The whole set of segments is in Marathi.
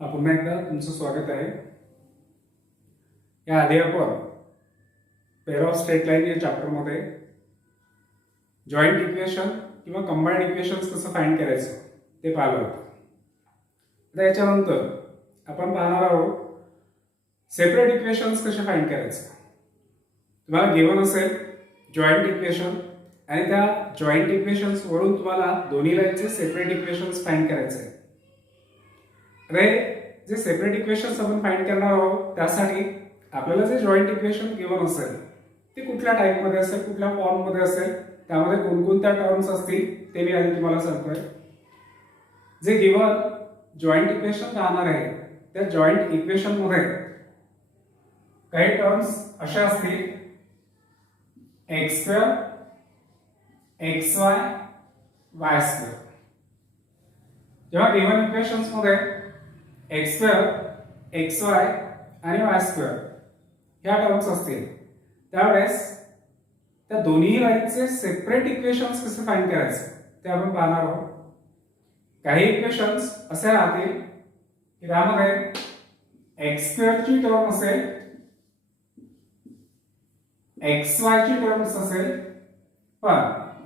पुन्हा एकदा तुमचं स्वागत आहे. याआधी आपण पेअर ऑफ स्ट्रेट लाईन या चॅप्टरमध्ये जॉईंट इक्वेशन किंवा कंबाईंड इक्वेशन्स कसं फाइंड करायचं ते पाहिलं होतं. आता याच्यानंतर आपण पाहणार आहोत सेपरेट इक्वेशन्स कसे फाइंड करायचे. तुम्हाला गिवन असेल जॉईंट इक्वेशन आणि त्या जॉईंट इक्वेशन्स वरून तुम्हाला दोन्ही लाईनचे सेपरेट इक्वेशन्स फाइंड करायचे आहेत. जे सेपरेट इक्वेशन्स आपण फाइंड करणार आहोत त्यासाठी आपल्याला जे जॉईंट इक्वेशन गिवन असेल ते कुठल्या टाइपमध्ये असेल, कुठल्या फॉर्ममध्ये असेल, त्यामध्ये कोणकोणत्या टर्म्स असतील ते मी आधी तुम्हाला सांगतोय. जे गिवन जॉईंट इक्वेशन राहणार आहे त्या जॉईंट इक्वेशन मध्ये काही टर्म्स अशा असतील x2 xy y2. जेव्हा गिवन इक्वेशन्स मध्ये x2 xy आणि y2 ह्या टर्म्स असतील त्यावेळेस त्या दोन्ही लाईनचे सेपरेट इक्वेशन्स कसे फाइंड करायचे ते आपण पाहणार आहोत. काही इक्वेशन्स असे राहतील की त्यामध्ये x2 ची टर्म असेल, xy ची टर्म्स असेल, पण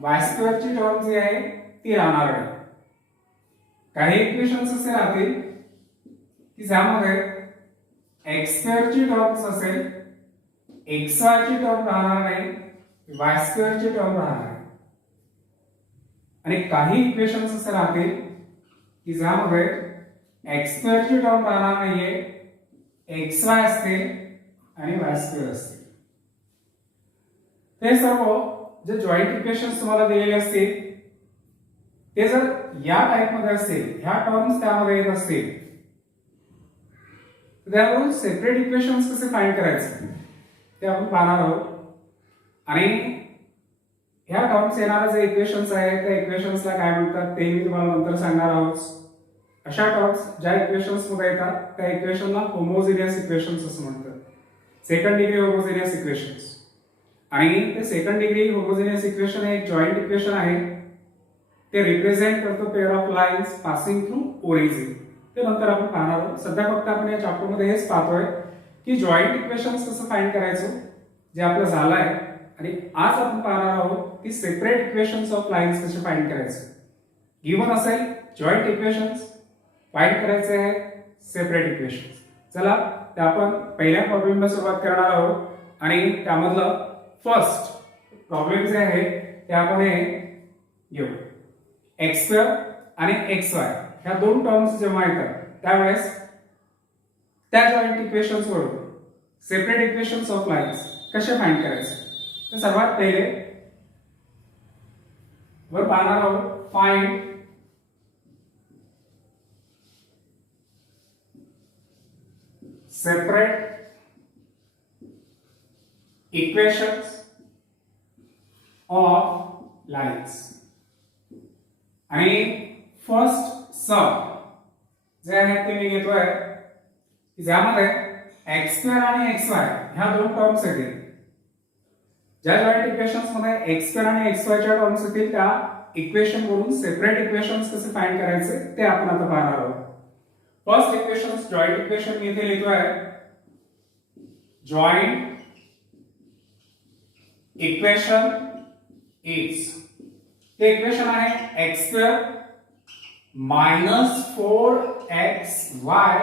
y2 ची टर्म जी आहे ती राहणार नाही. काही इक्वेशन्स असे राहतील की ज्यामध्ये x2 ची टर्म्स असेल, xy ची टर्म राहणार नाही, y2 ची टर्म राहणार नाही. आणि काही इक्वेशन्स असे राहतील की ज्यामध्ये x2 ची टर्म राहणार नाहीये, xy असते आणि y2 असते. हे सर्व जे जॉईंट इक्वेशन्स तुम्हाला दिलेले असतील ते जर या टाइप मध्ये असतील, ह्या टर्म्स त्यामध्ये येत असतील, त्यावरून सेपरेट इक्वेशन्स कसे फाइंड करायचे ते आपण पाहणार आहोत. आणि ह्या टर्म्स येणारे जे इक्वेशन्स आहेत त्या इक्वेशन्सला काय म्हणतात ते मी तुम्हाला नंतर सांगणार आहोत. अशा टर्म्स ज्या इक्वेशन्स मध्ये येतात त्या इक्वेशनला होमोजिनियस इक्वेशन्स असं म्हणतात, सेकंड डिग्री होमोजिनियस इक्वेशन्स. आणि ते सेकंड डिग्री होमोजिनियस इक्वेशन हे एक जॉईंट इक्वेशन आहे. ते रिप्रेझेंट करतो pair of lines passing through origin. ते नंतर आपण पाहणार आहोत. सध्या फक्त आपण या चॅप्टर मध्ये हेच पाहतोय की जॉईंट इक्वेशन्स कसं फाइंड करायचं जे आपलं झालंय. आणि आज आपण पाहणार आहोत की सेपरेट इक्वेशन्स ऑफ लाईन्स कसे फाइंड करायचे. गिवन असेल जॉईंट इक्वेशन्स, फाइंड करायचे आहे सेपरेट इक्वेशन्स. चला ते आपण पहिल्या प्रॉब्लेमला सुरुवात करणार आहोत. आणि त्यामधलं फर्स्ट प्रॉब्लेम जे आहे ते आपण हे घेऊ. x2 आणि xy ह्या दोन टर्म्स जेव्हा येतात त्यावेळेस त्या जॉईंट इक्वेशन्स वरून सेपरेट इक्वेशन्स ऑफ लाईन्स कसे फाइंड करायचे. तर सर्वात पहिले वर पाहणार आहोत find separate equations of lines. आणि फर्स्ट सम जे आहे ते मी घेतोय की ज्यामध्ये x2 आणि xy ह्या दोन टर्म्स येतील. ज्या जॉईंट इक्वेशन्स मध्ये x2 आणि xy च्या टर्म्स येतील त्या इक्वेशन वरून सेपरेट इक्वेशन्स कसे फाइंड करायचे ते आपण आता पाहणार आहोत. फर्स्ट इक्वेशन्स जॉईंट इक्वेशन मी इथे लिहितोय. जॉईंट इक्वेशन इज ते इक्वेशन आहे x2 minus 4xy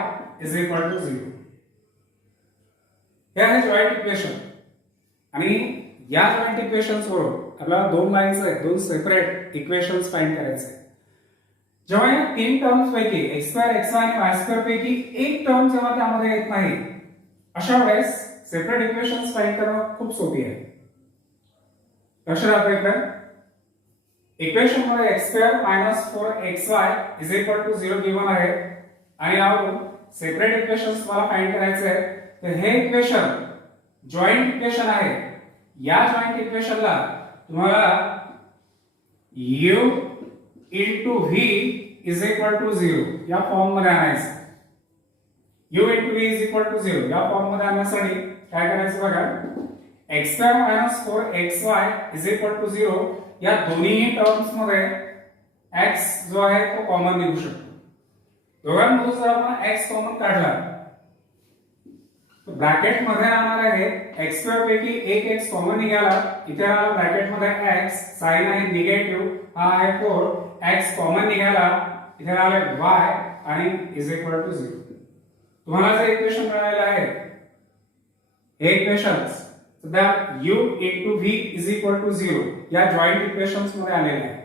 is equal to 0. हे आहे जॉईंट इक्वेशन. आणि या जॉईंट इक्वेशन्स वरून आपल्याला दोन लाईन्स आहेत, दोन सेपरेट इक्वेशन्स फाइंड करायचे. जेव्हा या तीन टर्म्स पैकी x2 xy आणि y2 पैकी एक टर्म जेव्हा त्यामध्ये येत नाही अशा वेळेस सेपरेट इक्वेशन्स फाइंड करणं खूप सोपी आहे. लक्षात राहतंय का? इक्वेशन मध्ये x2 4xy is equal to 0 given आहे. आणि यावरून सेपरेट इक्वेशन्स तुम्हाला फाइंड करायचे आहे. तर हे इक्वेशन जॉईंट इक्वेशन आहे. या जॉईंट इक्वेशनला तुम्हाला u into v is equal to 0 या फॉर्म मध्ये आणायचं. u into v is equal to 0 या फॉर्म मध्ये आणण्यासाठी काय करायचं बघा. x2 4xy is equal to 0 या दोन्ही टर्म्स मध्ये x जो आहे तो कॉमन निघू शकतो. दोघांमधून जर आपण x कॉमन काढला तर ब्रॅकेट मध्ये राहणार आहे x स्क्वेअर पैकी एक x कॉमन निघाला, इथे राहिला ब्रॅकेट मध्ये x, साइन आहे निगेटिव्ह, हा आहे 4, x कॉमन निघाला, इथे राहिला y आणि इज इक्वल टू 0. तुम्हाला जे इक्वेशन मिळालेलं आहे हे इक्वेशन्स सध्या u into v is equal to 0 या जॉइंट इक्वेशन्स मध्ये आलेले आहे.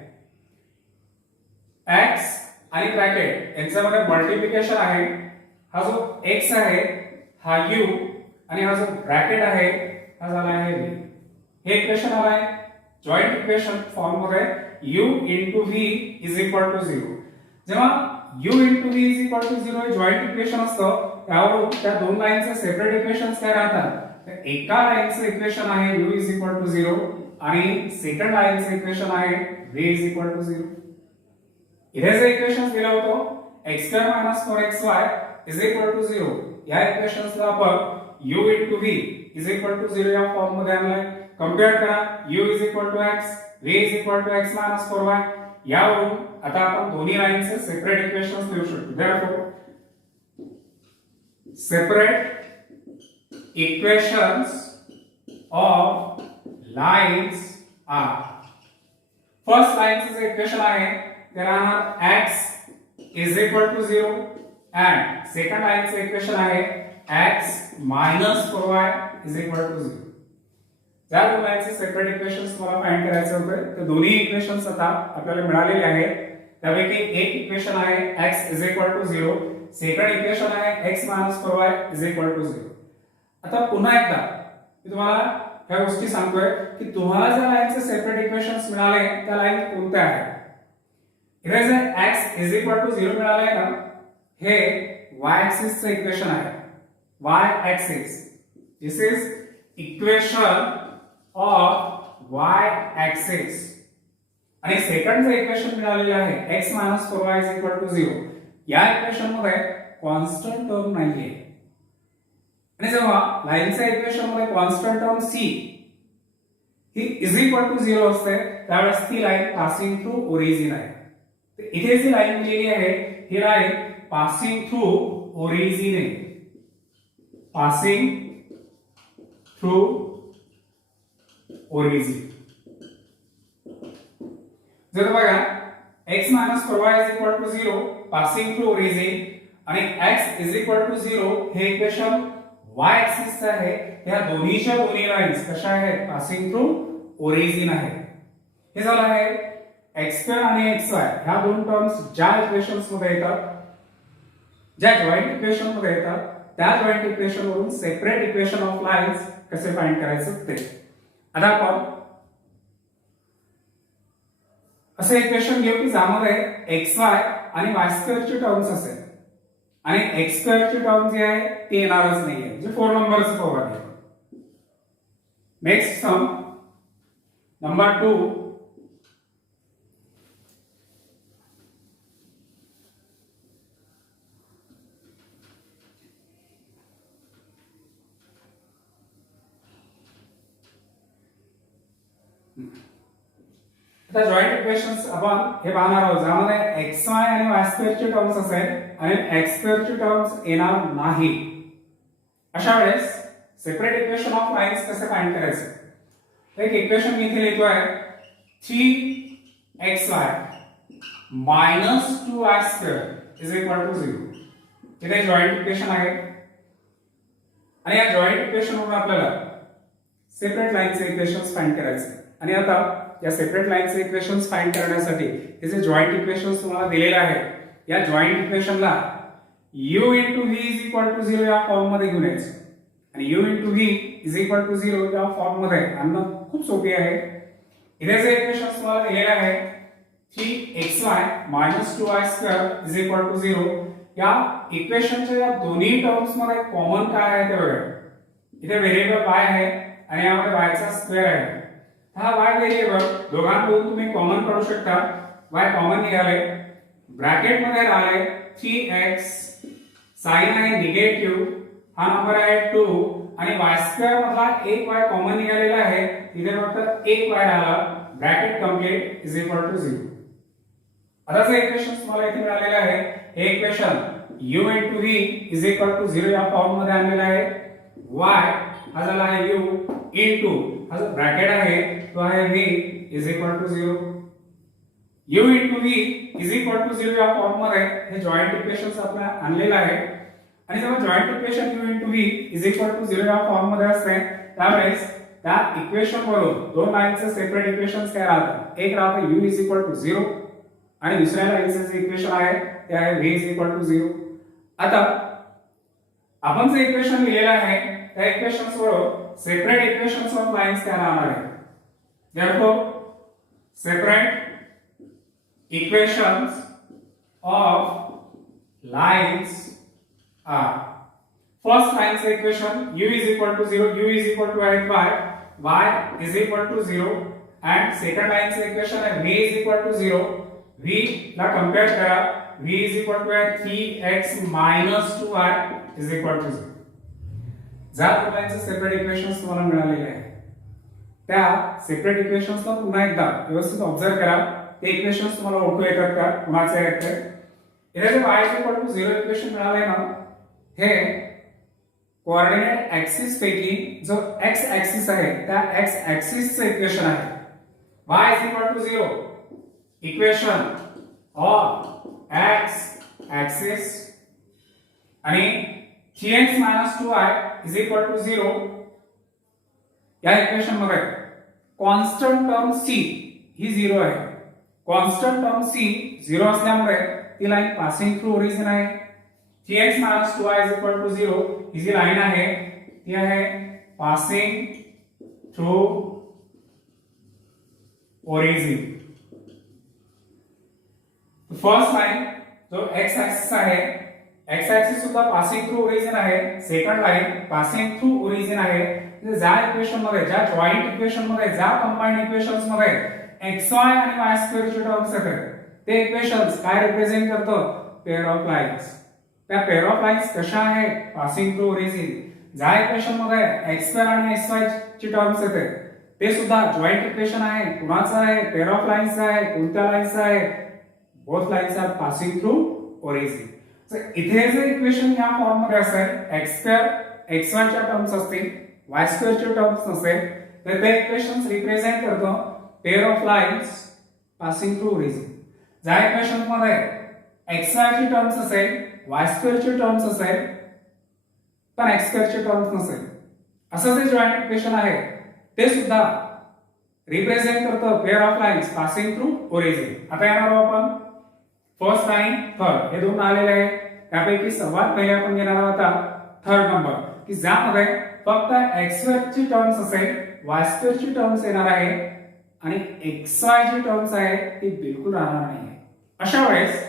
x आणि ब्रॅकेट यांच्यामध्ये मल्टिप्लिकेशन आहे, हा जो x आहे हा u आणि हा जो ब्रॅकेट आहे हा झाला आहे v. हे इक्वेशन आलं आहे जॉइंट इक्वेशन फॉर्म मध्ये u into v is equal to 0. जेव्हा u into v is equal to 0 हे जॉइंट इक्वेशन असतं, त्यावरून त्या दोन लाईनचे सेपरेट इक्वेशन्स काय राहतात, तर एका लाईनचं इक्वेशन आहे u is equal to 0 आणि सेकंड लाईनचं इक्वेशन आहे v is equal to 0. इथे जे इक्वेशन दिलं होतं x2 - 4xy is equal to 0 या इक्वेशन्सला आपण u into v is equal to 0 या फॉर्म मध्ये आणलंय. कंपेअर करा u is equal to x, v is equal to x - 4y. यावरून आता आपण दोन्ही लाईनचे सेपरेट इक्वेशन्स लिहू शकतो. therefore separate equations of lines are, first लाईनचं जे इक्वेशन आहे ते राहणार x is equal to 0 and second लाईनचं equation आहे x minus 4y is equal to 0. ज्या दोन लाईनचे सेपरेट इक्वेशन्स मला फाइंड करायचे होते ते दोन्ही इक्वेशन्स आता आपल्याला मिळालेले आहेत. त्यापैकी एक इक्वेशन आहे x is equal to 0, second equation आहे x minus 4y is equal to 0. आता पुन्हा एकदा मी तुम्हाला ह्या गोष्टी सांगतोय की तुम्हाला ज्या लाईनचे सेपरेट इक्वेशन्स मिळाले त्या लाईन कोणत्या आहेत. इथे जे x is equal to 0 मिळालंय ना, हे y axis चं इक्वेशन आहे. y axis, this is equation of y axis. आणि सेकंड जे इक्वेशन मिळालेले आहे x minus 4y is equal to 0 या इक्वेशन मध्ये कॉन्स्टंट टर्म नाहीये. आणि जेव्हा लाईनच्या इक्वेशन मध्ये कॉन्स्टंट टर्म c ही इज इक्वल टू 0 असते त्यावेळेस ती लाईन पासिंग थ्रू ओरिजिन आहे. तर इथे जी लाईन दिलेली आहे ही लाईन पासिंग थ्रू ओरिजिन आहे, पासिंग थ्रू ओरिजिन. जर बघा x minus 4y is equal to 0 passing through origin आणि x is equal to 0 हे इक्वेशन y axis चं आहे. या दोन्हीच्या दोन्ही लाईन्स कशा आहेत, पासिंग थ्रू ओरिजिन आहे. हे झालं आहे x2 आणि xy ह्या दोन टर्म्स ज्या इक्वेशन्स मध्ये येतात, ज्या जॉइंट इक्वेशन मध्ये येतात, त्या जॉइंट इक्वेशन वरून सेपरेट इक्वेशन ऑफ लाईन्स कसे फाइंड करायचं ते. आता आपण असे इक्वेशन घेऊ की ज्यामध्ये xy आणि y2 ची टर्म्स असेल आणि x2 ची टर्म जी आहे ती येणारच नाहीये, म्हणजे 4 नंबरचं पॉवर आहे. Next sum number 2. आता जॉइंट इक्वेशन्स आपण हे पाहणार आहोत ज्यामध्ये xy आणि y2 ची टर्म्स असेल आणि x2 ची टर्म्स येणार नाही. अशा वेळेस सेपरेट इक्वेशन ऑफ लाईन्स कसे फाइंड करायचे. एक इक्वेशन मी इथे लिहितो आहे 3xy minus 2y2 is equal to 0. इथे जॉइंट इक्वेशन आहे आणि या जॉइंट इक्वेशन वरून आपल्याला सेपरेट लाईनचे इक्वेशन्स फाइंड करायचे. आणि आता या सेपरेट लाईनचे इक्वेशन्स फाइंड करण्यासाठी हे जे जॉइंट इक्वेशन्स तुम्हाला दिलेले आहेत या joint इक्वेशनला u into v is equal to 0 या फॉर्म मध्ये घेऊन यायचं. आणि u into v is equal to 0 या फॉर्म मध्ये आणणं खूप सोपे आहे. इथे जे इक्वेशन्स तुम्हाला दिलेले आहे 3xy minus 2y2 is equal to 0 या इक्वेशनच्या या दोन्ही टर्म्स मध्ये कॉमन काय आहे ते बघा. इथे व्हेरिएबल y आहे आणि यामध्ये y चा स्क्वेअर आहे. हा y व्हेरिएबल दोघांमधून तुम्ही कॉमन काढू शकता. y कॉमन निघाले, ब्रॅकेट मध्ये राहिले 3x, साइन आहे निगेटिव्ह, हा नंबर आहे 2 आणि y2 मधला एक y कॉमन निघालेला आहे, इथे फक्त एक y राहिला, bracket complete is equal to 0. आता जे इक्वेशन तुम्हाला इथे मिळालेले आहे हे equation u into v is equal to 0 या फॉर्म मध्ये आणलेला आहे. y हा झाला आहे u into हा जो ब्रॅकेट आहे तो आहे v is equal to 0. u into v is equal to 0 या फॉर्म मध्ये हे जॉइंट इक्वेशन्स आपण आणलेला आहे. आणि जेव्हा joint equation u into v is equal to 0 या फॉर्म मध्ये असते त्यावेळेस त्या इक्वेशन वरून दोन लाईनचे सेपरेट इक्वेशन्स काय राहतात. एक राहतं u is equal to 0 आणि दुसऱ्या लाईनचे जे इक्वेशन आहे ते आहे v is equal to 0. आता आपण जे इक्वेशन लिहिलेलं आहे त्या इक्वेशन्स वरून सेपरेट इक्वेशन्स ऑफ लाईन्स काय राहणार आहे. therefore separate equations of lines are first line's equation u is equal to 0, u is equal to y is equal to 0 and second line's equation है v is equal to 0. v ला कंपेयर करा, v is equal to 3x minus 2y is equal to 0. ज्या दोघांचे सेपरेट इक्वेशन्स तुम्हाला मिळालेले आहे त्या सेपरेट इक्वेशन्स ला पुन्हा एकदा व्यवस्थित ऑब्झर्व करा. ते इक्वेशन्स तुम्हाला ओळखू येतात का, कुणाचे आहेत ते. इथे जे y is equal to 0 equation मिळाले ना हे कोऑर्डिनेट ऍक्सिस पैकी जो x ऍक्सिस आहे त्या x ऍक्सिस चे इक्वेशन आहे. y is equal to 0 equation of x axis आणि 3x minus 2y is equal to 0 या इक्वेशन मध्ये कॉन्स्टंट टर्म c ही 0 आहे. कॉन्स्टंट टर्म c 0 असल्यामुळे ती लाईन पासिंग थ्रू ओरिजिन आहे. 3x minus 2y is equal to 0 ही जी लाईन आहे ती आहे passing through origin. First line जो x ऍक्सिस आहे x ऍक्सिस सुद्धा पासिंग थ्रू ओरिजिन आहे. Second line passing through origin आहे. म्हणजे ज्या इक्वेशन मध्ये ज्या जॉइंट इक्वेशन मध्ये ज्या कंबाइंड इक्वेशन्स मध्ये xy आणि y² चे टर्म्स आहेत ते इक्वेशन्स काय रिप्रेझेंट करतो, पेअर ऑफ लाईन्स. त्या पेअर ऑफ लाईन्स कशा आहेत, पासिंग थ्रू ओरिजिन. ज्या इक्वेशन मध्ये x² आणि xy चे टर्म्स आहेत ते सुद्धा जॉइंट इक्वेशन आहे. कुणाचं आहे, पेअर ऑफ लाईन्स आहे. कोणत्या लाईन्स आहे, both lines are passing through origin. इथे जे इक्वेशन या फॉर्म मध्ये असेल x² xy च्या टर्म्स असतील y² चे टर्म्स नसेल तर ते इक्वेशन्स रिप्रेझेंट करतो pair of lines passing through origin. ज्या इक्वेशन मध्ये xy ची टर्म्स असेल y² चे टर्म्स असेल पण x² चे टर्म्स नसेल असं जे जॉइंट इक्वेशन आहे ते सुद्धा रिप्रेझेंट करतो pair of lines passing through origin. आता येणार आपण फर्स्ट लाईन थर्ड हे दोन आलेले आहे. त्यापैकी सर्वात पहिले आपण घेणार आहोत थर्ड नंबर की ज्यामध्ये फक्त x² ची टर्म्स असेल y² ची टर्म्स येणार आहे आणि xy ची टर्म्स आहे ती बिलकुल राहणार नाही. अशा वेळेस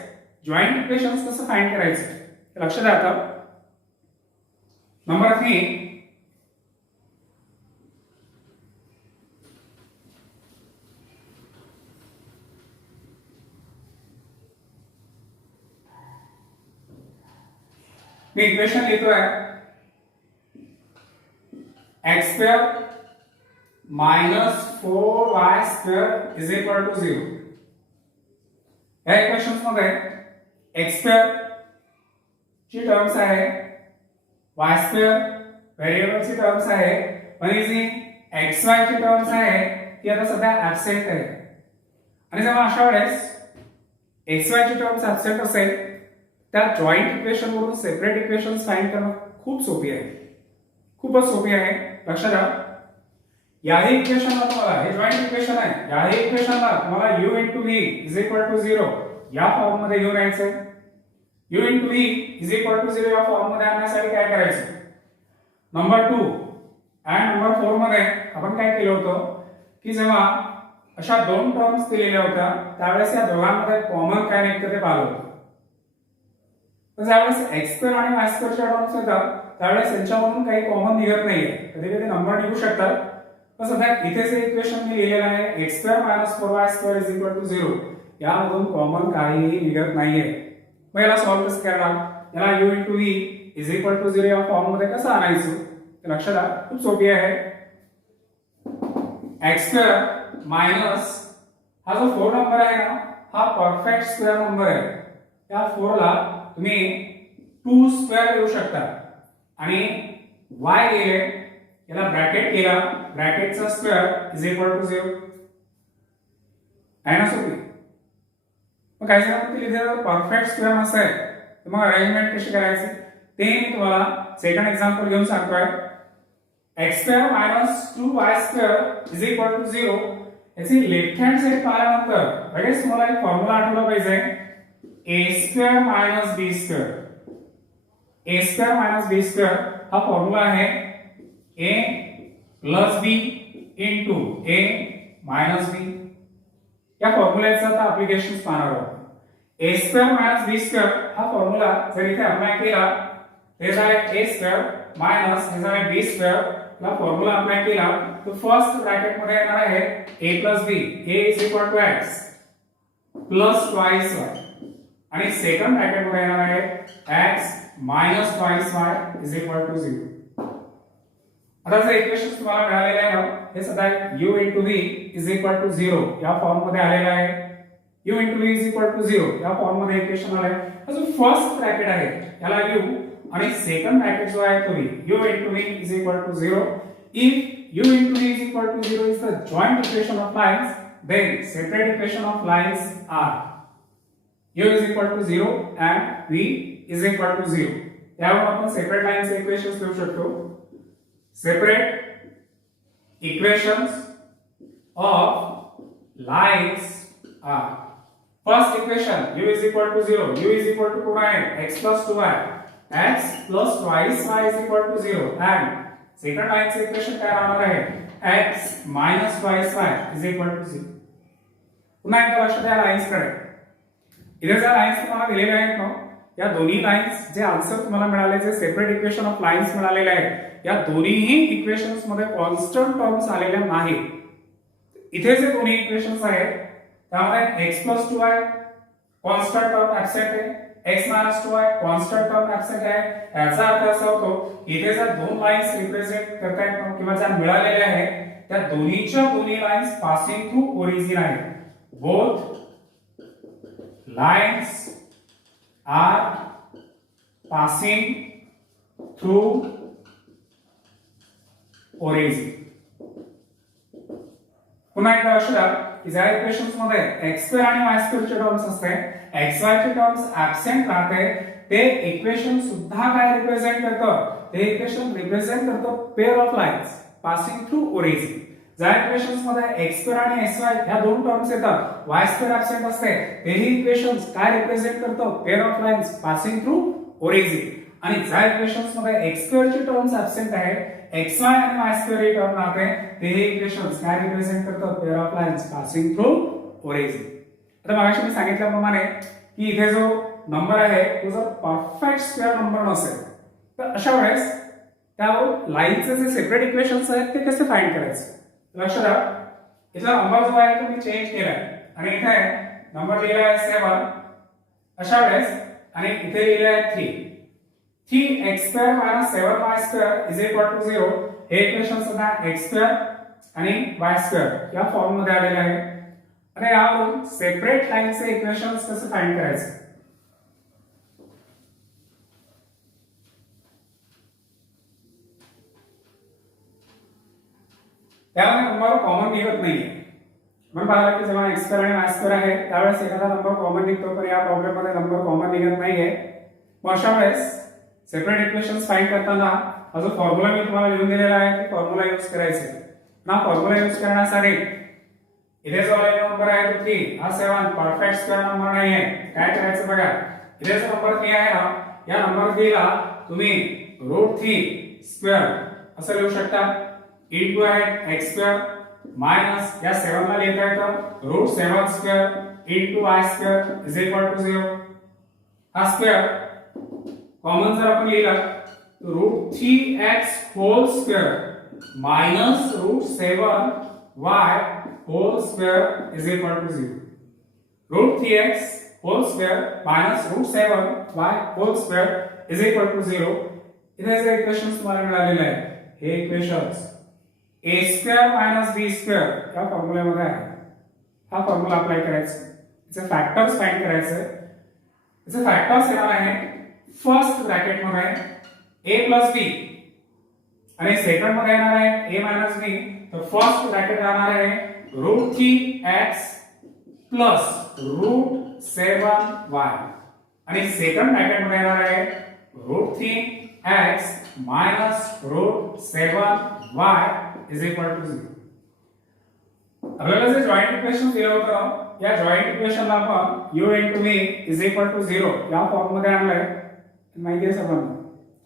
जॉइंट इक्वेशन्स कसं फाइंड करायचं लक्ष द्या. आता नंबर 3 मी इक्वेशन लिहितोय x² minus 4y² is equal to 0. या इक्वेशन्स मध्ये x² ची टर्म्स आहे y² व्हेरिएबल ची टर्म्स आहे आणि जी xy ची टर्म्स आहे ती आता सध्या ऍबसेंट आहे. आणि जेव्हा अशा वेळेस xy ची टर्म्स ऍबसेंट असेल त्या जॉइंट इक्वेशन वरून सेपरेट इक्वेशन्स फाइंड करणं खूप सोपी आहे, खूपच सोपी आहे. लक्षात घ्या याही इक्वेशनला तुम्हाला हे जॉइंट इक्वेशन आहे याही इक्वेशनला तुम्हाला u into v is equal to 0 या फॉर्म मध्ये घेऊन यायचं. u into v is equal to 0 या फॉर्म मध्ये आणण्यासाठी काय करायचं, नंबर 2 आणि नंबर 4 मध्ये आपण काय केलं होतं की जेव्हा अशा दोन टर्म्स दिलेल्या होत्या त्यावेळेस या दोघांमध्ये कॉमन काय निघतं ते पाहिलं होतं. तर ज्यावेळेस x² आणि y² च्या टर्म्स येतात त्यावेळेस यांच्यामधून काही कॉमन निघत नाहीये. कधी कधी नंबर निघू शकतात पण सध्या इथे जे इक्वेशन मी लिहिलेलं आहे x² minus 4y² is equal to 0 यामधून कॉमन काहीही निघत नाहीये. मग याला सॉल्व्ह कसं करणार, याला u into v is equal to 0 या फॉर्म मध्ये कसं आणायचं ते लक्षात घ्या. खूप सोपी आहे. x² मायनस हा जो 4 नंबर आहे ना हा परफेक्ट स्क्वेअर नंबर आहे. या 4 ला तुम्ही 2 स्क्वेअर लिहू शकता आणि y लिहिले याला ब्रॅकेट केला ब्रॅकेटचा स्क्वेअर इज इक्वल टू 0 आहे ना सोपी. मग काय सांगतो की इथे परफेक्ट स्क्वेअर नसेल तर मग अरेंजमेंट कशी करायची ते मी तुम्हाला सेकंड एक्झाम्पल घेऊन सांगतोय. x² - 2y² is equal to 0 याची लेफ्ट हँड साइड पाहिल्यानंतर लगेच तुम्हाला एक फॉर्म्युला आठवला पाहिजे a² - b². a² - b² हा फॉर्म्युला आहे a + b * a - b. या फॉर्म्युल्याचं आता ऍप्लिकेशन्स पाहणार आहोत. a² - b² हा फॉर्म्युला जर इथे अप्लाय केला हे झाले a² मायनस हे झाले b² ला फॉर्म्युला अप्लाय केला तर फर्स्ट ब्रॅकेट मध्ये येणार आहे a + b a = x + twice y आणि सेकंड ब्रॅकेट मध्ये येणार आहे x - twice y = 0. आता जर इक्वेशन तुम्हाला मिळालेले आहे ना हे सध्या u * v = 0 या फॉर्म मध्ये आलेला आहे. u * v = 0 या फॉर्म मध्ये इक्वेशन आले. हा जो फर्स्ट ब्रॅकेट आहे याला u आणि सेकंड ब्रॅकेट जो आहे तो v. u * v = 0. If u * v = 0 is the joint equation of lines, then separate equation of lines are u = 0 and v = 0. यावरून आपण सेपरेट लाईनचे इक्वेशन्स लिहू शकतो. Separate equations of lines are first equation u = 0 u = 2 x + 2y x + twice y = 0 and second लाईनचे इक्वेशन काय राहणार आहे x - twice y = 0. पुन्हा एकदा लक्ष द्या लाईन्स कडे. इथे ज्या लाईन्स तुम्हाला दिलेल्या आहेत ना या दोन्ही लाईन्स जे आन्सर तुम्हाला मिळाले जे सेपरेट इक्वेशन ऑफ लाईन्स मिळालेले आहेत या दोन्हीही इक्वेशन्स मध्ये कॉन्स्टंट टर्म्स आलेल्या नाहीत. इथे जे दोन्ही इक्वेशन्स आहेत त्यामध्ये x + 2y constant term absent आहे x - 2y constant term absent आहे. याचा अर्थ असा होतो इथे जर दोन लाईन्स रिप्रेझेंट करतायत किंवा ज्या मिळालेल्या आहेत त्या दोन्हीच्या दोन्ही लाईन्स पासिंग थ्रू ओरिजिन आहेत. Both lines are passing through origin. पुन्हा एकदा लक्ष द्या की ज्या इक्वेशन्स मध्ये x² आणि y² चे टर्म्स असते xy चे टर्म्स ऍब्सेंट राहते ते इक्वेशन सुद्धा काय रिप्रेझेंट करतं ते इक्वेशन रिप्रेझेंट करतं pair of lines passing through origin. ज्या इक्वेशन्स मध्ये x² आणि xy ह्या दोन टर्म्स येतात y² ऍब्सेंट असते तेही इक्वेशन्स काय रिप्रेझेंट करतं pair of lines passing through origin. आणि ज्या इक्वेशन्स मध्ये x² चे टर्म्स ऍब्सेंट आहेत xy आणि y² हे टर्म राहते तेही इक्वेशन्स काय रिप्रेझेंट करतात pair of lines passing through origin. आता मगाशी मी सांगितल्याप्रमाणे की इथे जो नंबर आहे तो जर परफेक्ट स्क्वेअर नंबर नसेल तर अशा वेळेस त्यावर लाईनचे जे सेपरेट इक्वेशन्स आहेत ते कसे फाइंड करायचे. लक्ष द्या इथला नंबर जो आहे तो मी चेंज केलाय आणि इथे नंबर लिहिला आहे 7 अशा वेळेस आणि इथे लिहिलं आहे 3. 3x² - 7y² = 0 हे इक्वेशन सुद्धा x² आणि y² या फॉर्म मध्ये आलेले आहे. आणि यावरून सेपरेट लाईनचे इक्वेशन्स कसे फाइंड करायचे. त्यामध्ये नंबर कॉमन निघत नाहीये. आपण पाहिलं की जेव्हा x² आणि y² आहे त्यावेळेस एखादा नंबर कॉमन निघतो पण या प्रॉब्लेम मध्ये नंबर कॉमन निघत नाहीये. मग अशा वेळेस सेपरेट इक्वेशन्स फाइंड करताना हा जो फॉर्म्युला मी तुम्हाला लिहून दिलेला आहे तो फॉर्म्युला यूज करायचा आहे. ना फॉर्म्युला यूज करण्यासाठी इथे जो आलेला नंबर आहे तो 3 हा 7 परफेक्ट स्क्वेअर नंबर नाहीये. काय करायचं बघा इथे जो नंबर 3 आहे ना या नंबर 3 ला तुम्ही √3² असं लिहू शकता. इनटू आहे x² मायनस या 7 ला लिहिता येतं √7² इनटू y² = 0. हा स्क्वेअर कॉमन जर आपण लिहिला तर √3x² minus √7y² = 0. √3x² minus √7y² = 0. इथे जे इक्वेशन्स तुम्हाला मिळालेले आहे हे इक्वेशन्स a² - b² या फॉर्म्युल्यामध्ये आहे. हा फॉर्म्युला अप्लाय करायचा त्याचे फॅक्टर्स फाइंड करायचे. याचे फॅक्टर्स येणार आहे फर्स्ट ब्रॅकेट मध्ये a प्लस बी आणि सेकंड मध्ये येणार आहे a मायनस बी. तर फर्स्ट ब्रॅकेट राहणार आहे √3x प्लस √7y आणि सेकंड ब्रॅकेट मध्ये येणार आहे √3x minus √7y is equal to 0. आपल्याला जे जॉइंट इक्वेशन दिलं होतं या जॉइंट इक्वेशनला आपण u into v is equal to 0 या फॉर्म मध्ये आणलंय. माहिती आहे सगळ्यांना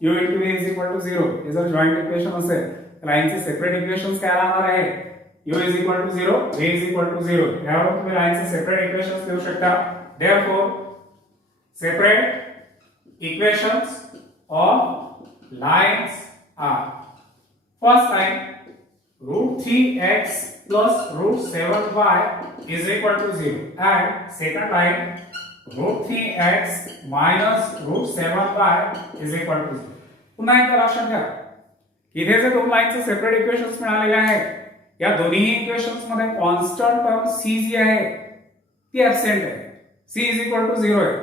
u into v is equal to 0 हे जर जॉइंट इक्वेशन असेल तर लाईनचे सेपरेट इक्वेशन्स काय राहणार आहे u is equal to 0 v is equal to 0. यावर तुम्ही लाईनचे सेपरेट इक्वेशन्स देऊ शकता. Therefore separate equations of lines are first line √3x plus √7y is equal to 0 and second line √3x minus √7y is equal to 0. पुन्हा एकदा लक्षात घ्या इथे जे दोन लाईनचे सेपरेट इक्वेशन्स मिळालेले आहेत या दोन्ही इक्वेशन्स मध्ये कॉन्स्टंट टर्म c जी आहे ती ऍब्सेंट आहे. c इज इक्वल टू 0 आहे.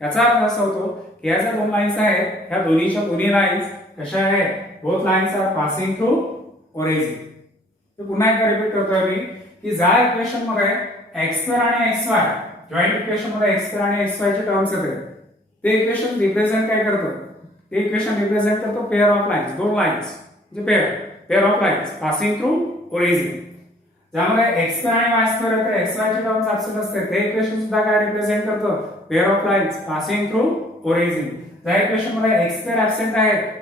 याचा अर्थ असा होतो की या ज्या दोन लाईन्स आहेत ह्या दोन्ही लाईन्स कशा आहेत both lines are passing through origin. तर पुन्हा एकदा रिपीट करतोय मी की ज्या इक्वेशन मध्ये x2 आणि xy जॉइंट इक्वेशन मध्ये x2 आणि xy चे टर्म्स येतात ते इक्वेशन रिप्रेझेंट काय करतो ते इक्वेशन रिप्रेझेंट करतो पेअर ऑफ लाईन्स दोन लाईन्स म्हणजे pair of lines passing through origin. ज्यामध्ये x2 आणि y2 येते xy चे टर्म्स ऍब्सेंट असते ते इक्वेशन सुद्धा काय रिप्रेझेंट करतो pair of lines passing through origin. ज्या इक्वेशन मध्ये x2 ऍब्सेंट आहे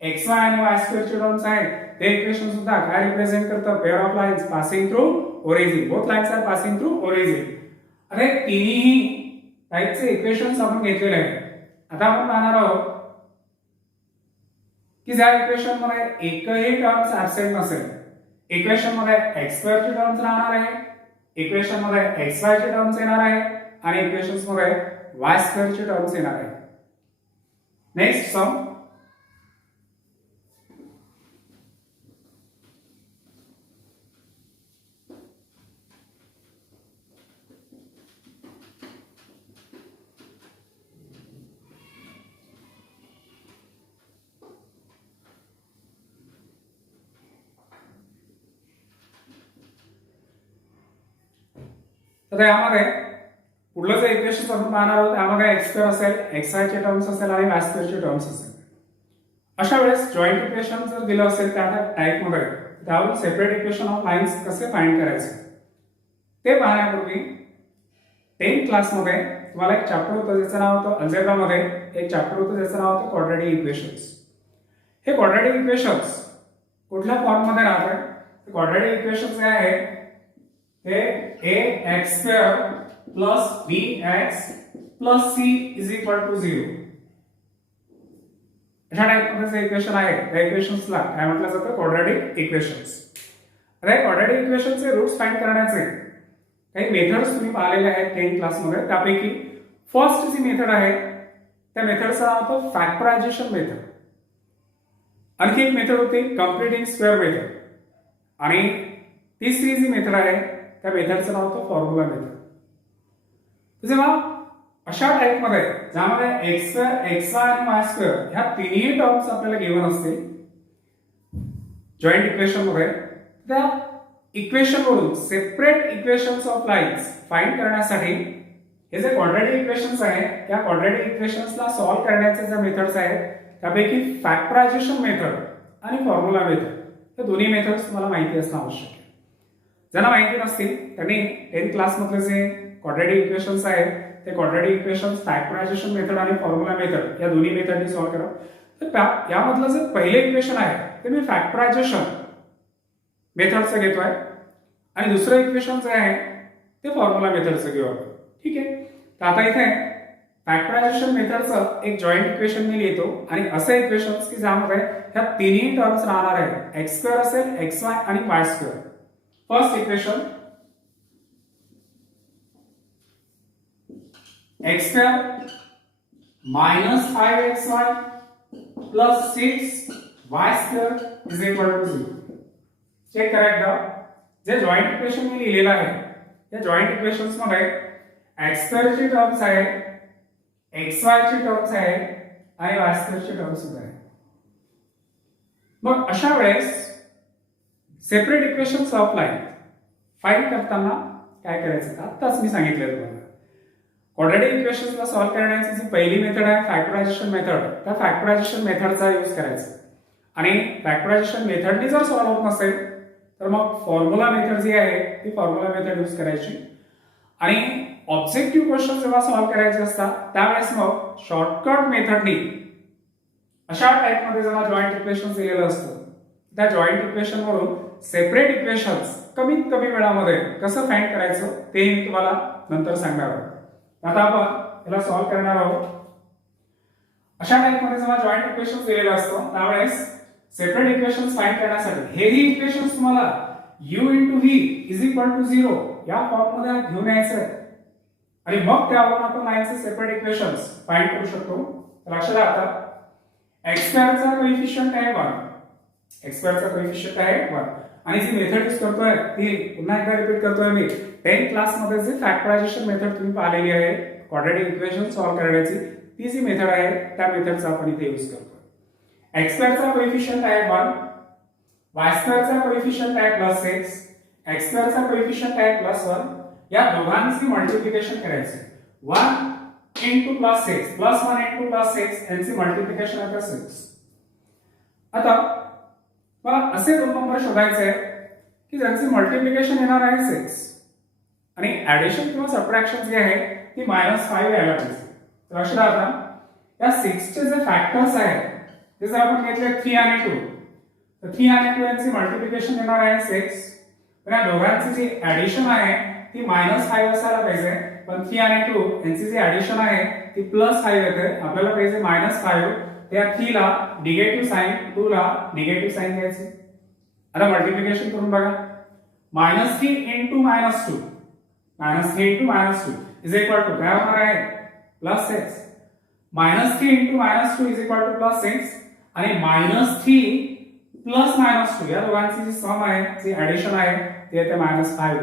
xy आणि y2 चे टर्म्स आहेत ते इक्वेशन सुद्धा काय रिप्रेझेंट करतं pair of lines passing through origin. Both lines are passing through origin. अरे तिन्ही टाइपचे इक्वेशन्स आपण घेतलेले आहेत. आता आपण पाहणार आहोत की ज्या इक्वेशन मध्ये एकही टर्म्स ऍब्सेंट नसेल इक्वेशन मध्ये x2 चे टर्म्स राहणार आहे इक्वेशन मध्ये xy चे टर्म्स येणार आहे आणि इक्वेशन्स मध्ये y2 चे टर्म्स येणार आहे. नेक्स्ट सम तर यामध्ये पुढलं जे इक्वेशन आपण पाहणार आहोत त्यामध्ये x2 असेल xy चे टर्म्स असेल आणि y2 चे टर्म्स असेल. अशा वेळेस जॉइंट इक्वेशन जर दिलं असेल त्या टाइप मध्ये त्यावरून सेपरेट इक्वेशन ऑफ लाईन्स कसे फाइंड करायचे ते पाहण्यापूर्वी 10th क्लास मध्ये तुम्हाला एक चॅप्टर होतं ज्याचं नाव होतं अल्जेब्रा मध्ये एक चॅप्टर होतं ज्याचं नाव होतं क्वाड्रॅटिक इक्वेशन्स. हे क्वाड्रॅटिक इक्वेशन्स कुठल्या फॉर्म मध्ये राहतात क्वाड्रॅटिक इक्वेशन्स काय आहे हे ax² plus bx plus c is equal to 0 अशा टाइप मध्ये इक्वेशन आहे त्या इक्वेशन्सला काय म्हटलं जातं क्वाड्रॅटिक इक्वेशन्स. आता क्वाड्रॅटिक इक्वेशनचे रूट्स फाइंड करण्याचे काही मेथड्स तुम्ही पाहिलेले आहेत 10th क्लास मध्ये. त्यापैकी फर्स्ट जी मेथड आहे त्या मेथडचं नाव होतं फॅक्टरायझेशन मेथड. आणखी एक मेथड होती कम्प्लिटिंग स्क्वेअर मेथड आणि तिसरी जी मेथड आहे त्या मेथडचं नाव होतं फॉर्म्युला मेथड. जेव्हा अशा टाइप मध्ये ज्यामध्ये x2 xy आणि y2 ह्या तिन्ही टर्म्स आपल्याला गिवन असतील जॉइंट इक्वेशन मध्ये त्या इक्वेशन वरून separate equations of lines find करण्यासाठी हे जे क्वाड्रॅटिक इक्वेशन्स आहेत त्या क्वाड्रॅटिक इक्वेशन्सला सॉल्व्ह करण्याचे जे मेथड्स आहेत त्यापैकी फॅक्टरायझेशन मेथड आणि फॉर्म्युला मेथड हे दोन्ही मेथड्स तुम्हाला माहिती असणं आवश्यक आहे. ज्यांना माहिती नसतील त्यांनी 10th क्लास मधले जे क्वाड्रॅटिक इक्वेशन्स आहेत ते क्वाड्रॅटिक इक्वेशन्स फॅक्टरायझेशन मेथड आणि फॉर्म्युला मेथड या दोन्ही मेथडनी सॉल्व्ह करा. तर यामधलं जे पहिले इक्वेशन आहे ते मी फॅक्टरायझेशन मेथडचं घेतोय आणि दुसरं इक्वेशन जे आहे ते फॉर्म्युला मेथडचं घेऊ आपण. ठीक आहे. तर आता इथे फॅक्टरायझेशन मेथडचं एक जॉइंट इक्वेशन मी लिहितो आणि असे इक्वेशन्स की ज्यामध्ये ह्या तिन्ही टर्म्स राहणार आहेत x² असेल xy आणि y². First equation x² minus 5xy plus 6y² is equal to 0. Check करा एकदा जे जॉइंट इक्वेशन मी लिहिलेलं आहे या जॉइंट इक्वेशन्स मध्ये x² ची टर्म्स आहे xy ची टर्म्स आहे आणि y स्क्वेअर ची टर्म सुद्धा आहे. मग अशा वेळेस separate equations of line find करताना काय करायचं आताच मी सांगितलं तुम्हाला. क्वाड्रॅटिक इक्वेशन्सला सॉल्व्ह करण्याची जी पहिली मेथड आहे फॅक्टरायझेशन मेथड, त्या फॅक्टरायझेशन मेथडचा यूज करायचा. आणि फॅक्टरायझेशन मेथडने जर सॉल्व्ह होत नसेल तर मग फॉर्म्युला मेथड जी आहे ती फॉर्म्युला मेथड यूज करायची. आणि ऑब्जेक्टिव्ह क्वेश्चन जेव्हा सॉल्व्ह करायचे असतात त्यावेळेस मग शॉर्टकट मेथडनी अशा टाइपमध्ये जेव्हा जॉईंट इक्वेशन दिलेलं असतं त्या जॉईंट इक्वेशन वरून सेपरेट इक्वेशन्स कमीत कमी वेळामध्ये कसं फाइंड करायचं ते मी तुम्हाला नंतर सांगणार आहोत. आता आपण याला सॉल्व्ह करणार आहोत. अशा टाइपमध्ये जेव्हा जॉईंट इक्वेशन दिलेलं असतं त्यावेळेस सेपरेट इक्वेशन्स फाइंड करण्यासाठी हेही इक्वेशन्स तुम्हाला u into v is equal to 0 या फॉर्म मध्ये घेऊन यायचं आहे आणि मग त्यावरून आपण लाईनचे सेपरेट इक्वेशन्स फाइंड करू शकतो. लक्षात द्या आता x स्क्वेअर चा कोएफिशियंट आहे 1, x स्क्वेअर चा कोएफिशियंट आहे 1 आणि जी मेथड यूज करतोय ती पुन्हा एकदा रिपीट करतोय मी 10th क्लास मध्ये जी फॅक्टरायझेशन मेथड तुम्ही पाहिलेली आहे क्वाड्रॅटिक इक्वेशन सॉल्व्ह करण्याची ती जी मेथड आहे त्या मेथडचा आपण इथे यूज करतो. x स्क्वेअर चा कोएफिशियंट आहे 1, y स्क्वेअर चा कोएफिशियंट आहे +6, x स्क्वेअर चा कोएफिशियंट आहे +1. या दोघांची मल्टिप्लिकेशन करायचे 1 into +6 +1 into +6 यांची मल्टिप्लिकेशन आहे 6. आता मला असे दोन नंबर शोधायचे आहे की ज्यांची मल्टिप्लिकेशन येणार आहे 6 आणि ऍडिशन किंवा सबट्रॅक्शन जी आहे ती -5 यायला पाहिजे. लक्षात आता या 6 चे जे फॅक्टर्स आहेत ते जर आपण घेतले 3 आणि 2 तर 3 आणि 2 यांची मल्टिप्लिकेशन येणार आहे 6. पण या दोघांची जी ऍडिशन आहे ती -5 असायला पाहिजे पण 3 आणि 2 यांची जी ऍडिशन आहे ती +5 येते. आपल्याला पाहिजे -5. त्या 3 ला निगेटिव्ह साइन 2 ला निगेटिव्ह साइन द्यायचे. आता मल्टिप्लिकेशन करून बघा -3 into -2 -3 into -2 is equal to काय होणार आहे +6. -3 into -2 इज इक्वल टू +6 आणि -3 प्लस -2 या दोघांची जी सम आहे जी ऍडिशन आहे ते येते -5.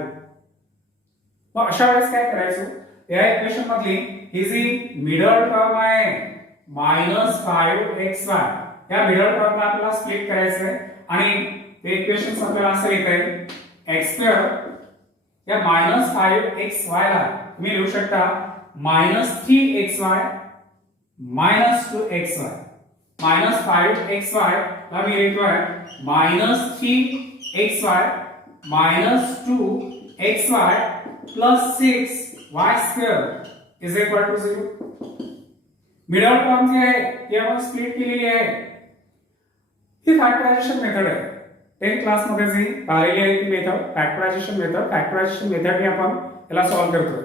मग अशा वेळेस काय करायचं या इक्वेशन मधली ही जी मिडल टर्म आहे -5xy या मिडल टर्मला आपल्याला स्प्लिट करायचं आहे आणि ते इक्वेशन आपल्याला असं लिहिता x² या -5xy ला तुम्ही लिहू शकता -3xy -2xy -5xy ला मी लिहितोय -3xy -2xy +6y² is equal to 0. Middle term जी आहे ती आपण स्प्लिट केलेली आहे. ही फॅक्टरायझेशन मेथड आहे 10th क्लास मध्ये जी पाहिलेली आहे ती मेथड फॅक्टरायझेशन मेथडने आपण याला सॉल्व्ह करतोय.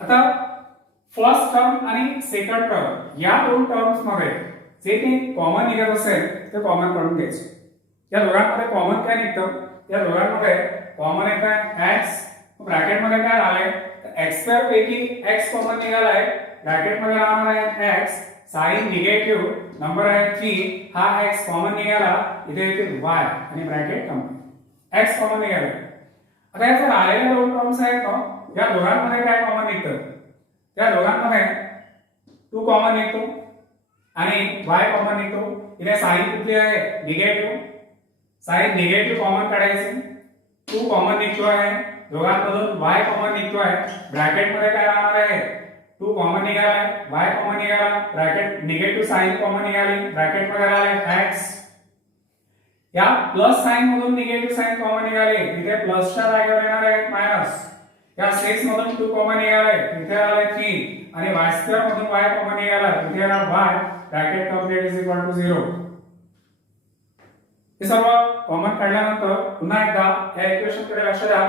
आता फर्स्ट टर्म आणि सेकंड टर्म या दोन टर्म्स मध्ये जे काही कॉमन निघत असेल ते कॉमन काढून घ्यायचे. या दोघांमध्ये कॉमन काय निघतं या दोघांमध्ये कॉमन येत आहे x ब्रॅकेट मध्ये काय आलंय x² पैकी x कॉमन निघालाय ब्रॅकेट मध्ये राहणार आहे x साइन निगेटिव्ह नंबर आहे 3 हा x कॉमन निघाला इथे येते y आणि ब्रॅकेट कंप्लीट x कॉमन निघाला. आता याचे राहिलेले दोन टर्म्स आहेत ना या दोघांमध्ये काय कॉमन निघतं या दोघांमध्ये 2 कॉमन निघतो आणि y कॉमन निघतो. इथे साइन कुठली आहे निगेटिव्ह साइन निगेटिव्ह कॉमन काढायचे 2 कॉमन निघतो आहे दोघांमधून y कॉमन निघतो आहे ब्रॅकेट मध्ये काय राहणार आहे 2 कॉमन निघाला y कॉमन निघाला ब्रॅकेट निगेटिव्ह साइन कॉमन निघाली ब्रॅकेट मध्ये राहिले x या प्लस साइन मधून निगेटिव्ह साइन कॉमन निघाले तिथे प्लसच्या जागेवर येणार आहे मायनस. या 6 मधून 2 कॉमन निघाले तिथे आले 3 आणि y² मधून y कॉमन निघाला तिथे येणार y bracket complete is equal to 0. हे सर्व कॉमन काढल्यानंतर पुन्हा एकदा या इक्वेशन कडे लक्ष द्या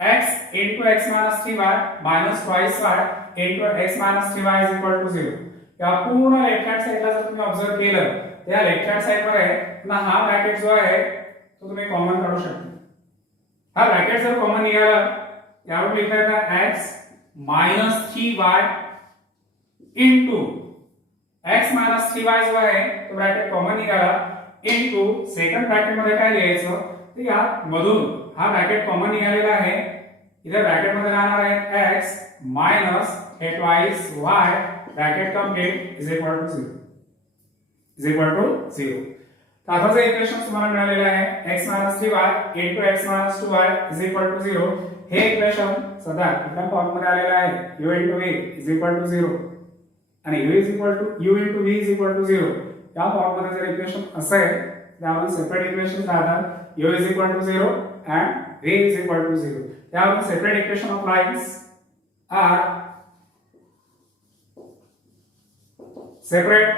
x into x minus 3y minus twice y into x minus 3y is equal to 0. या पूर्ण लेफ्ट हँड साइडला जर तुम्ही ऑब्झर्व केलं तर या लेफ्ट हँड साइड मध्ये पुन्हा हा ब्रॅकेट जो आहे तो तुम्ही कॉमन काढू शकता. हा ब्रॅकेट जर कॉमन निघाला यावर लिहिता येतं x minus 3y into x minus 3y जो आहे तो ब्रॅकेट कॉमन निघाला into सेकंड ब्रॅकेट मध्ये काय लिहायचं तर या मधून हा ब्रॅकेट कॉमन निघालेला आहे इथे ब्रॅकेट मध्ये राहणार आहे x minus हे twice y bracket complete is equal to 0 is equal to 0. तर आता जे इक्वेशन तुम्हाला मिळालेले आहे x - 3y into x - 2y is equal to 0 हे इक्वेशन सध्या कुठल्या फॉर्म मध्ये आलेलं आहे u into v is equal to 0 आणि u into v is equal to 0 या फॉर्म मध्ये जर इक्वेशन असेल त्यावरून सेपरेट इक्वेशन राहतात u is equal to 0 and v is equal to 0. त्यावरून separate equation of lines are separate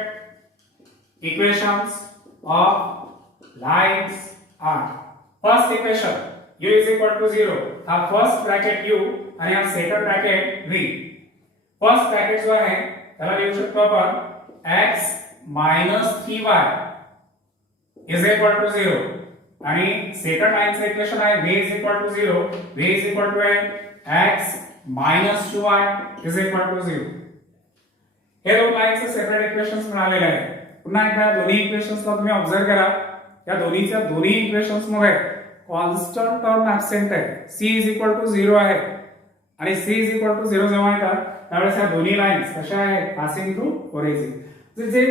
equations of lines are first equation u is equal to 0 हा फर्स्ट ब्रॅकेट u आणि हा second bracket v. First bracket जो आहे त्याला लिहू शकतो आपण x - 3y is equal to 0 आणि सेकंड लाईनचं इक्वेशन आहे v is equal to 0 v is equal to x - 2y is equal to 0. हे दोन लाईनचे सेपरेट इक्वेशन्स मिळालेले आहेत. पुन्हा एकदा दोन्ही इक्वेशन्सला तुम्ही ऑब्झर्व करा. या दोन्ही इक्वेशन्स मध्ये कॉन्स्टंट टर्म ऍब्सेंट आहे. c इज इक्वल टू 0 आहे आणि c इज इक्वल टू 0 जेव्हा येतात त्यावेळेस या दोन्ही लाईन्स कशा आहेत पासिंग थ्रू ओरिजिन. जे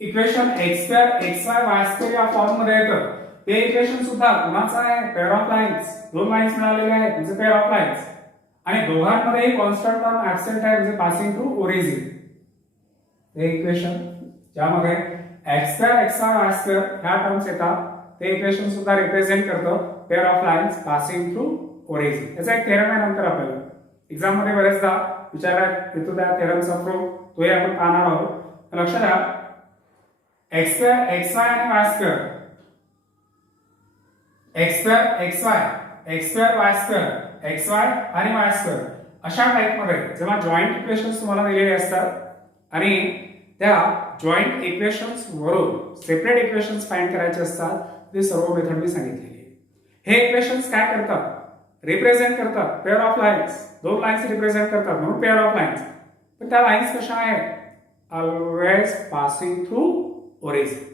इक्वेशन x2 xy y2 या फॉर्म मध्ये येतं ते इक्वेशन सुद्धा कोणाचं आहे पेअर ऑफ लाईन्स. दोन लाईन्स मिळालेले आहेत म्हणजे पेअर ऑफ लाईन्स आणि दोघांमध्येही कॉन्स्टंट टर्म ऍब्सेंट आहे म्हणजे पासिंग थ्रू ओरिजिन. हे इक्वेशन ज्यामध्ये x2 xy y2 ह्या टर्म्स येतात ते इक्वेशन सुद्धा रिप्रेझेंट करतो pair of lines passing through origin. याचा एक थेरम आहे नंतर आपल्याला एक्झाम मध्ये बरेचदा विचारण्यात येतो त्या थेरमचा प्रूफ तोही आपण पाहणार आहोत. लक्षात घ्या x2 xy आणि y2 x2 y2 xy आणि y2 अशा टाइप मध्ये जेव्हा जॉइंट इक्वेशन्स तुम्हाला दिलेले असतात आणि त्या जॉइंट इक्वेशन्स वरून सेपरेट इक्वेशन्स फाइंड करायचे असतात ते सर्व मेथड मी सांगितलेली आहे. हे इक्वेशन्स काय करतात रिप्रेझेंट करतात पेअर ऑफ लाईन्स. दोन लाईन्स रिप्रेझेंट करतात म्हणून पेअर ऑफ लाईन्स. पण त्या लाईन्स कशा आहेत ऑलवेज पासिंग थ्रू ओरिजिन.